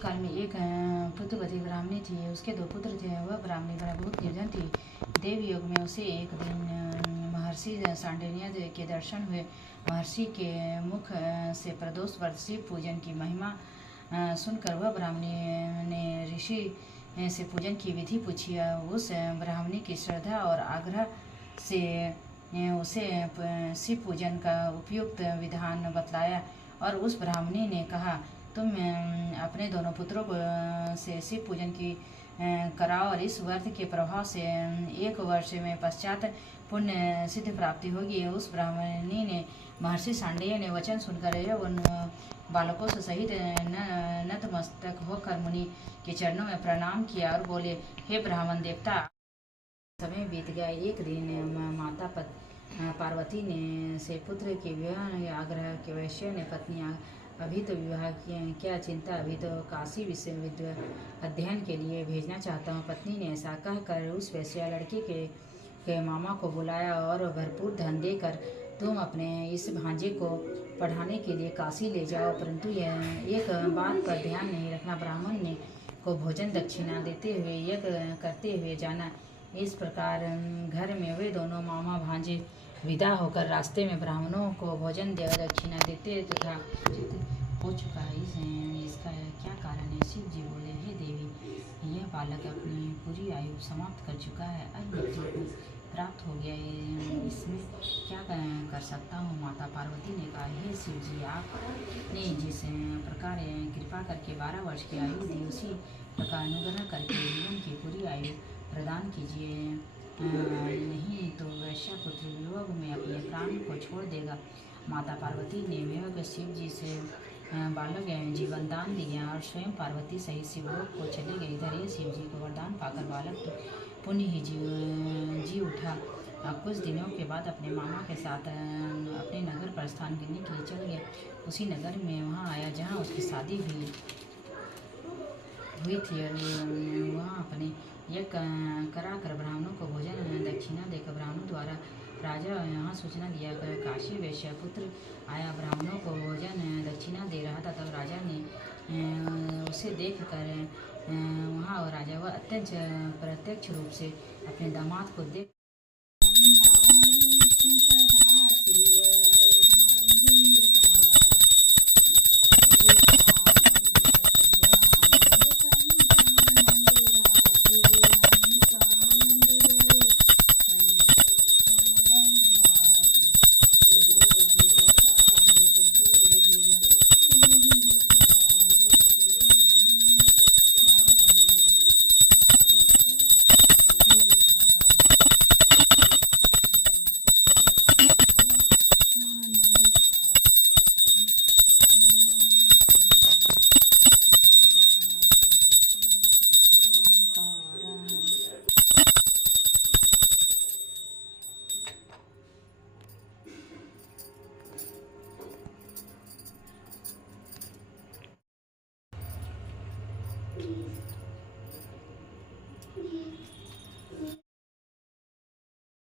पूर्व काल में एक पुत्रवती ब्राह्मणी थी। उसके 2 पुत्र थे। वह ब्राह्मणी बहुत निर्धन थी। देव योग में उसे एक दिन महर्षि सांडिल्य के दर्शन हुए। महर्षि के मुख से प्रदोष व्रत शिव पूजन की महिमा सुनकर वह ब्राह्मणी ने ऋषि से पूजन की विधि पूछी। उस ब्राह्मणी की श्रद्धा और आग्रह से उसे शिव पूजन का उपयुक्त विधान बतलाया और उस ब्राह्मणी ने कहा, तुम अपने दोनों पुत्रों को से शिव पूजन की कराओ और इस व्रत के प्रभाव से 1 वर्ष में पश्चात पुण्य सिद्ध प्राप्ति होगी। उस ब्राह्मणी ने महर्षि सांडिल्य ने वचन सुनकर उन बालकों से सहित नतमस्तक होकर मुनि के चरणों में प्रणाम किया और बोले, हे ब्राह्मण देवता, समय बीत गया। एक दिन माता पार्वती ने से पुत्र के विवाह आग्रह के वैश्य ने पत्नी, अभी तो विवाह क्या चिंता, अभी तो काशी विश्वविद्यालय अध्ययन के लिए भेजना चाहता हूँ। पत्नी ने ऐसा कहकर उस वैश्य लड़के के मामा को बुलाया और भरपूर धन देकर, तुम अपने इस भांजे को पढ़ाने के लिए काशी ले जाओ, परंतु यह एक बात पर ध्यान नहीं रखना, ब्राह्मण ने को भोजन दक्षिणा देते हुए यज्ञ करते हुए जाना। इस प्रकार घर में वे दोनों मामा भांजे विदा होकर रास्ते में ब्राह्मणों को भोजन दक्षिणा देते तथा हो चुका है। इसका क्या कारण है? शिव जी बोले, हे देवी, यह बालक अपनी पूरी आयु समाप्त कर चुका है, अब मृत्यु को प्राप्त हो गया है, इसमें क्या कर सकता हूँ? माता पार्वती ने कहा, हे शिव जी, आपने जिस प्रकार कृपा करके 12 वर्ष की आयु दी, उसी प्रकार अनुग्रह करके जीवन की पूरी आयु प्रदान कीजिए, नहीं तो वैश्य पुत्र वियोग में अपने प्राण को छोड़ देगा। माता पार्वती ने वियोग शिव जी से बालक जीवन दान दिया और स्वयं पार्वती सहित शिवलोक को चले गए। इधर ये शिव जी को वरदान पाकर बालक तो पुण्य ही जी उठा। कुछ दिनों के बाद अपने मामा के साथ अपने नगर पर स्थान करने के लिए चल गया। उसी नगर में वहाँ आया जहाँ उसकी शादी हुई थी और वहाँ अपने यह कराकर ब्राह्मणों को भोजन दक्षिणा देकर ब्राह्मणों द्वारा राजा यहाँ सूचना दिया कर काशी वैश्य पुत्र आया, ब्राह्मणों को भोजन दक्षिणा दे रहा था। तब राजा ने उसे देख कर वहाँ राजा वह अत्यंत प्रत्यक्ष रूप से अपने दामाद को देख